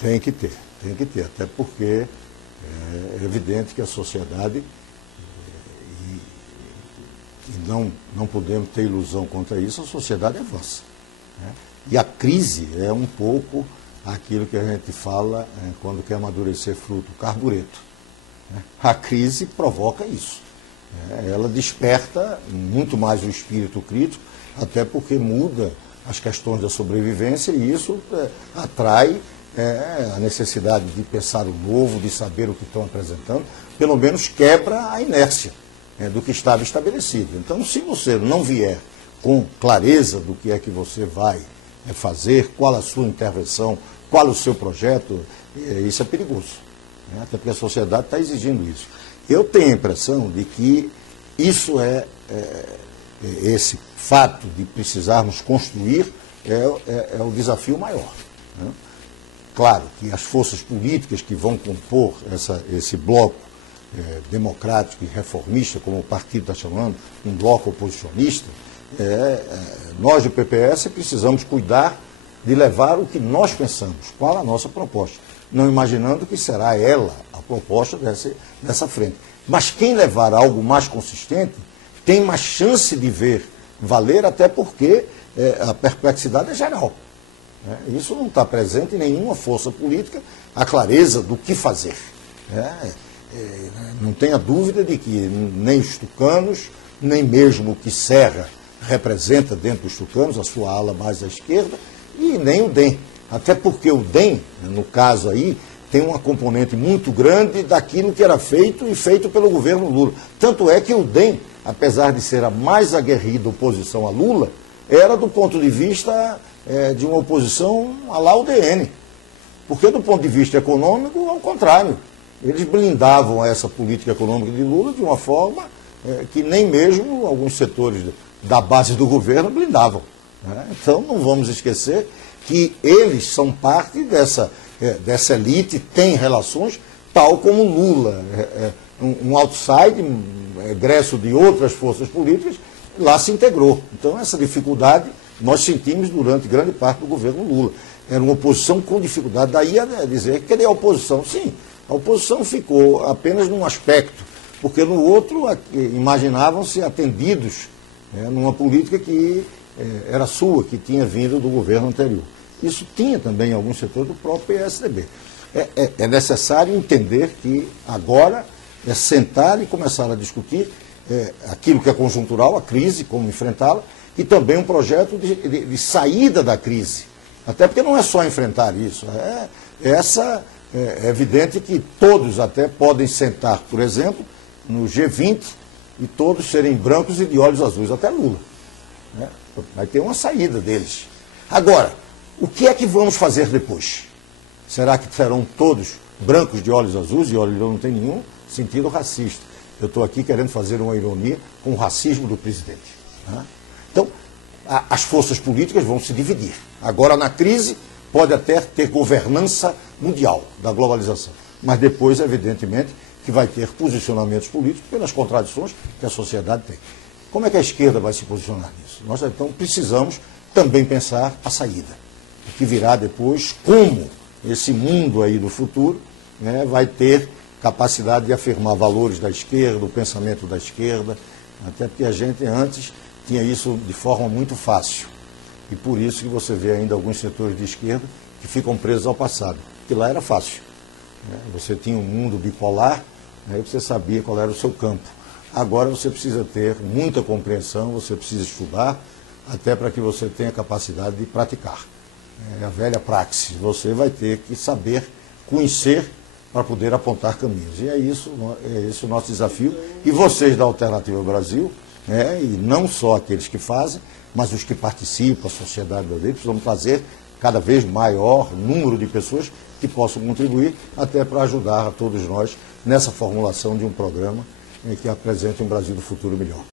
Tem que ter, até porque é evidente que a sociedade, e não podemos ter ilusão contra isso, a sociedade avança, né? E a crise é um pouco aquilo que a gente fala quando quer amadurecer fruto, carbureto, né? A crise provoca isso, né? Ela desperta muito mais o espírito crítico, até porque muda as questões da sobrevivência e isso atrai a necessidade de pensar o novo, de saber o que estão apresentando, pelo menos quebra a inércia do que estava estabelecido. Então, se você não vier com clareza do que é que você vai fazer, qual a sua intervenção, qual o seu projeto, isso é perigoso, né? Até porque a sociedade está exigindo isso. Eu tenho a impressão de que isso esse fato de precisarmos construir é o desafio maior, né? Claro que as forças políticas que vão compor esse bloco democrático e reformista, como o partido está chamando, um bloco oposicionista, nós do PPS precisamos cuidar de levar o que nós pensamos, qual a nossa proposta, não imaginando que será ela a proposta dessa frente. Mas quem levar algo mais consistente tem mais chance de ver valer, até porque a perplexidade é geral. Isso não está presente em nenhuma força política, a clareza do que fazer. Não tenha dúvida de que nem os tucanos, nem mesmo o que Serra representa dentro dos tucanos, a sua ala mais à esquerda, e nem o DEM. Até porque o DEM, no caso aí, tem uma componente muito grande daquilo que era feito e feito pelo governo Lula. Tanto é que o DEM, apesar de ser a mais aguerrida oposição a Lula, era do ponto de vista de uma oposição à la UDN. Porque do ponto de vista econômico, ao contrário. Eles blindavam essa política econômica de Lula de uma forma que nem mesmo alguns setores da base do governo blindavam, né? Então não vamos esquecer que eles são parte dessa elite, têm relações, tal como Lula, um outside, egresso de outras forças políticas, lá se integrou. Então essa dificuldade nós sentimos durante grande parte do governo Lula. Era uma oposição com dificuldade, daí a dizer, cadê a oposição? Sim, a oposição ficou apenas num aspecto, porque no outro imaginavam-se atendidos numa política que era sua, que tinha vindo do governo anterior. Isso tinha também em alguns setores do próprio PSDB. É necessário entender que agora é sentar e começar a discutir aquilo que é conjuntural, a crise, como enfrentá-la, e também um projeto de saída da crise. Até porque não é só enfrentar isso. É evidente que todos até podem sentar, por exemplo, no G20 e todos serem brancos e de olhos azuis, até Lula, né? Vai ter uma saída deles. Agora, o que é que vamos fazer depois? Será que serão todos brancos de olhos azuis? E olha, não tem nenhum sentido racista. Eu estou aqui querendo fazer uma ironia com o racismo do presidente, né? Então, as forças políticas vão se dividir. Agora, na crise, pode até ter governança mundial da globalização. Mas depois, evidentemente, que vai ter posicionamentos políticos pelas contradições que a sociedade tem. Como é que a esquerda vai se posicionar nisso? Nós, então, precisamos também pensar a saída. O que virá depois, como esse mundo aí do futuro, né, vai ter capacidade de afirmar valores da esquerda, o pensamento da esquerda, até porque a gente antes tinha isso de forma muito fácil. E por isso que você vê ainda alguns setores de esquerda que ficam presos ao passado, que lá era fácil, né? Você tinha um mundo bipolar, aí você sabia qual era o seu campo. Agora você precisa ter muita compreensão, você precisa estudar, até para que você tenha capacidade de praticar. É a velha praxis, você vai ter que saber conhecer para poder apontar caminhos. E é esse o nosso desafio. E vocês da Alternativa Brasil, e não só aqueles que fazem, mas os que participam, a sociedade brasileira, precisamos trazer cada vez maior número de pessoas que possam contribuir, até para ajudar a todos nós nessa formulação de um programa que apresente um Brasil do futuro melhor.